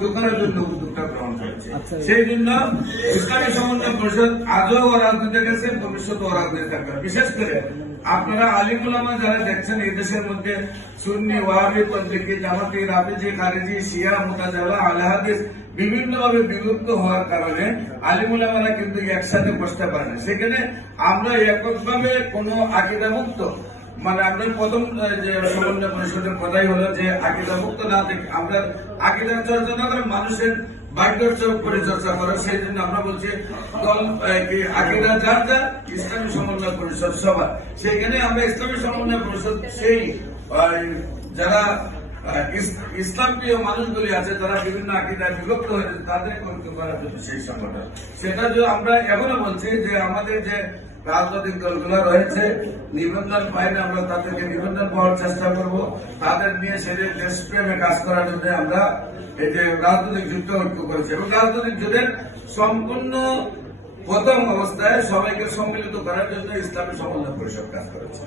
ঐক্য জন্য উদ্যোগটা গ্রহণ করেছে আচ্ছা। সেই জন্য ইসলামী সমন্বয় পরিষদ আজও রাজনীতি গেছে ভবিষ্যতে রাজনীতি থাকবে বিশেষ করে আপনারা আলিমুলামা যারা দেখছেন এই দেশের মধ্যে সুন্নি ওয়াহাবি তন্ত্রিকি জামাতি রাফিজি খারিজি শিয়া মুতাজালা আলহাদিস বিভিন্ন ভাবে বিভক্ত হওয়ার কারণে আলিমুলামারা কিন্তু একসাথে বসতে পারে সেখানে আমরা এককভাবে কোনো আকিদা মুক্ত মানে আপনার প্রথম যে সমন্বয় পরিষদের কথাই হলো যে আকিদা মুক্ত না থেকে আমরা আকিদা চর্চা না করে মানুষের বাক্যর্চ পরিচর্চা করে, সেই জন্য আমরা বলছি দল আকিদা যার যার, ইসলামী সমন্বয় পরিষদ সভা সেইখানে আমরা ইসলামী সমন্বয় পরিষদ সেই যারা ইসলাম প্রিয় মানুষগুলি আছে যারা বিভিন্ন আকিদায় বিভক্ত হয়েছে, তাদের ঐক্য করার জন্য সেই সংগঠন। সেটা যে আমরা এখনও বলছি যে আমাদের যে রাজনৈতিক দলগুলো রয়েছে, নিবন্ধন পাইলে আমরা তাদেরকে নিবন্ধন পাওয়ার চেষ্টা করব। তাদের নিয়ে সেদের দেশপ্রেমে কাজ করার জন্য আমরা এই যে রাজনৈতিক যুদ্ধ ঐক্য করেছি এবং রাজনৈতিক যুদ্ধের সম্পূর্ণ প্রথম অবস্থায় সবাইকে সম্মিলিত করার জন্য ইসলামী সমন্বয় পরিষদ কাজ করেছে।